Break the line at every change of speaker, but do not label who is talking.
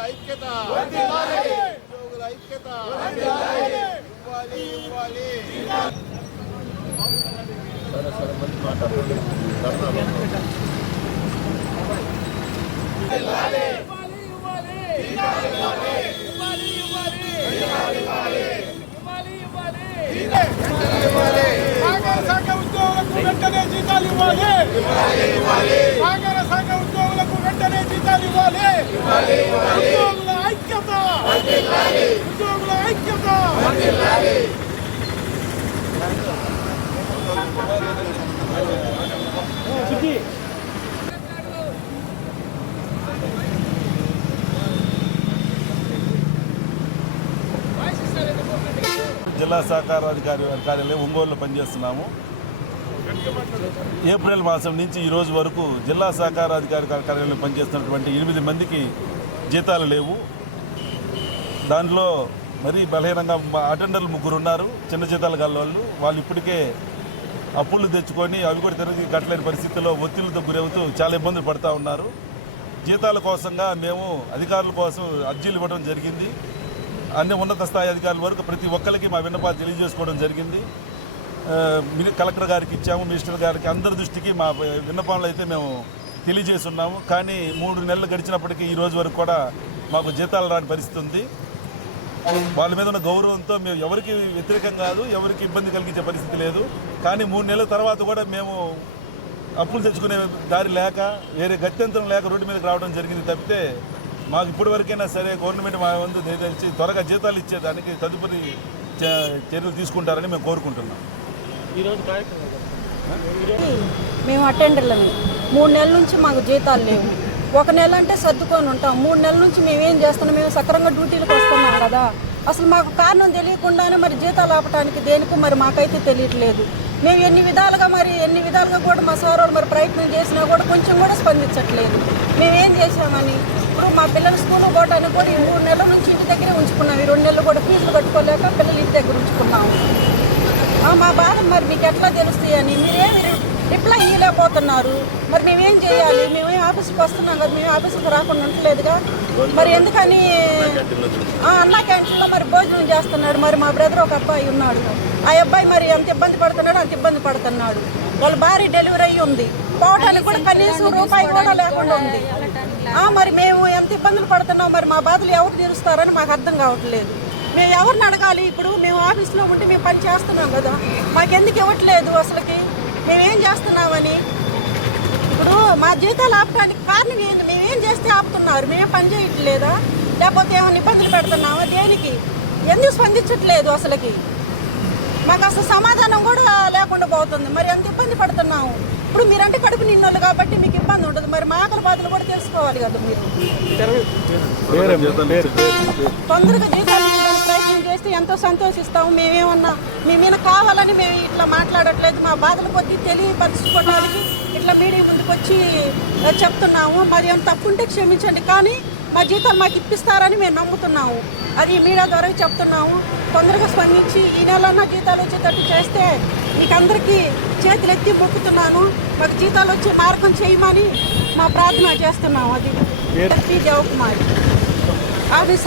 ఐక్యత ఐక్యత ఇవ్వాలి ఇవ్వాలి ఇవ్వాలి ఇవ్వాలి
ఇవ్వాలి ఇవ్వాలి ఇవ్వాలి
సాగర సంఘ ఉద్యోగులకు వెంటనే జీతాలు ఇవ్వాలి సాగర సంఘ ఉద్యోగులకు వెంటనే జీతాలు ఇవ్వాలి ఉద్యోగుల ఐక్యత ఉద్యోగుల ఐక్యత
జిల్లా సహకార అధికారి కార్యాలయం ఒంగోలులో పనిచేస్తున్నాము. ఏప్రిల్ మాసం నుంచి ఈ రోజు వరకు జిల్లా సహకార అధికారి కార్యాలయంలో పనిచేస్తున్నటువంటి ఎనిమిది మందికి జీతాలు లేవు. దాంట్లో మరీ బలహీనంగా మా అటెండర్లు ముగ్గురు ఉన్నారు. చిన్న జీతాలు గల వాళ్ళు. వాళ్ళు ఇప్పటికే అప్పులు తెచ్చుకొని అవి కూడా తిరిగి కట్టలేని పరిస్థితుల్లో ఒత్తిళ్ళతో గురవుతూ చాలా ఇబ్బందులు పడుతూ ఉన్నారు. జీతాల కోసంగా మేము అధికారుల కోసం అర్జీలు ఇవ్వడం జరిగింది. అన్ని ఉన్నత స్థాయి అధికారుల వరకు ప్రతి ఒక్కరికి మా విన్నపాలు తెలియజేసుకోవడం జరిగింది. మిని- కలెక్టర్ గారికి ఇచ్చాము మినిస్టర్ గారికి అందరి దృష్టికి మా విన్నపాలు అయితే మేము తెలియజేస్తున్నాము. కానీ మూడు నెలలు గడిచినప్పటికీ ఈ రోజు వరకు కూడా మాకు జీతాలు రాని పరిస్థితి ఉంది. వాళ్ళ మీద ఉన్న గౌరవంతో మేము ఎవరికి వ్యతిరేకం కాదు ఎవరికి ఇబ్బంది కలిగించే పరిస్థితి లేదు. కానీ మూడు నెలల తర్వాత కూడా మేము అప్పులు తెచ్చుకునే దారి లేక వేరే గత్యంతరం లేక రోడ్డు మీదకి రావడం జరిగింది తప్పితే మాకు ఇప్పటి వరకైనా సరే గవర్నమెంట్ మా వంతు తెలిసి త్వరగా జీతాలు ఇచ్చేదానికి తదుపరి చ- చర్యలు తీసుకుంటారని మేము కోరుకుంటున్నాం.
మేము అటెండర్లమే మూడు నెలల నుంచి మాకు జీతాలు లేవు. ఒక నెల అంటే సర్దుకొని ఉంటాం. మూడు నెలల నుంచి మేము ఏం చేస్తున్నాం? మేము సక్రంగా డ్యూటీలకు వస్తున్నాం కదా. అసలు మాకు కారణం తెలియకుండానే మరి జీతాలు ఆపడానికి దేనికి మరి మాకైతే తెలియట్లేదు. మేము ఎన్ని విధాలుగా మరి ఎన్ని విధాలుగా కూడా మా సార్ మరి ప్రయత్నం చేసినా కూడా కొంచెం కూడా స్పందించట్లేదు. మేమేం చేసామని ఇప్పుడు మా పిల్లలు స్కూల్ పోవడానికి కూడా ఈ మూడు నెలల నుంచి ఇంటి దగ్గరే ఉంచుకున్నాం. ఈ రెండు నెలలు కూడా ఫీజులు కట్టుకోలేక పిల్లలు ఇంటి దగ్గర ఉంచుకున్నాము మా బాధ మరి మీకు ఎట్లా తెలుస్తాయి అని? మీరేమి రిప్లై ఇవ్వలేకపోతున్నారు. మరి మేమేం చేయాలి? మేము ఆఫీస్కి వస్తున్నాం కదా మేము ఆఫీస్కి రాకుండా ఉండలేదుగా మరి ఎందుకని? ఆ, అన్నా క్యాంటీన్లో మరి భోజనం చేస్తున్నాడు. మరి మా బ్రదర్ ఒక అబ్బాయి ఉన్నాడు. ఆ అబ్బాయి మరి ఎంత ఇబ్బంది పడుతున్నాడు అంత ఇబ్బంది పడుతున్నాడు. వాళ్ళ భార్య డెలివరీ అయ్యి ఉంది. పోవడానికి కూడా కనీసం రూపాయి కూడా లేకుండా ఉంది. మరి మేము ఎంత ఇబ్బందులు పడుతున్నాం మరి మా బాధలు ఎవరు తీరుస్తారని మాకు అర్థం కావట్లేదు. మేము ఎవరిని అడగాలి ఇప్పుడు? మేము ఆఫీస్లో ఉంటే మేము పని చేస్తున్నాం కదా. మాకెందుకు ఇవ్వట్లేదు అసలుకి? మేమేం చేస్తున్నామని? ఇప్పుడు మా జీతాలు ఆపడానికి కారణం ఏంటి? మేమేం చేస్తే ఆపుతున్నారు? మేమేం పని చేయట్లేదా? లేకపోతే ఏమైనా ఇబ్బందులు పెడుతున్నామా? దేనికి? ఎందుకు స్పందించట్లేదు అసలుకి? మాకు అసలు సమాధానం కూడా లేకుండా పోతుంది. మరి ఎంత ఇబ్బంది పడుతున్నాము? ఇప్పుడు మీరంటే కడుపు నిన్నోళ్ళు కాబట్టి మీకు ఇబ్బంది ఉండదు. మరి మా ఆకలి బాధలు కూడా తెలుసుకోవాలి కదా మీరు. తొందరగా జీతాలు ప్రయత్నం చేస్తే ఎంతో సంతోషిస్తాము. మేమేమన్నా మీ మీద కావాలని మేము ఇట్లా మాట్లాడట్లేదు. మా బాధలు కొద్ది తెలియపరచుకోవడానికి ఇట్లా మీడియా ముందుకు వచ్చి చెప్తున్నాము. మరి ఏమైనా తప్పుంటే క్షమించండి. కానీ మా జీతాలు మాకు ఇప్పిస్తారని మేము నమ్ముతున్నాము. అది మీడియా ద్వారా చెప్తున్నాము. తొందరగా స్పందించి ఈ నెలన్నా జీతాలు వచ్చేటట్టు చేస్తే మీకు అందరికీ చేతులు ఎత్తి మొక్కుతున్నాను. మాకు జీతాలు వచ్చే మార్గం చేయమని మా ప్రార్థన చేస్తున్నాము. అది జవకుమారి ఆఫీస్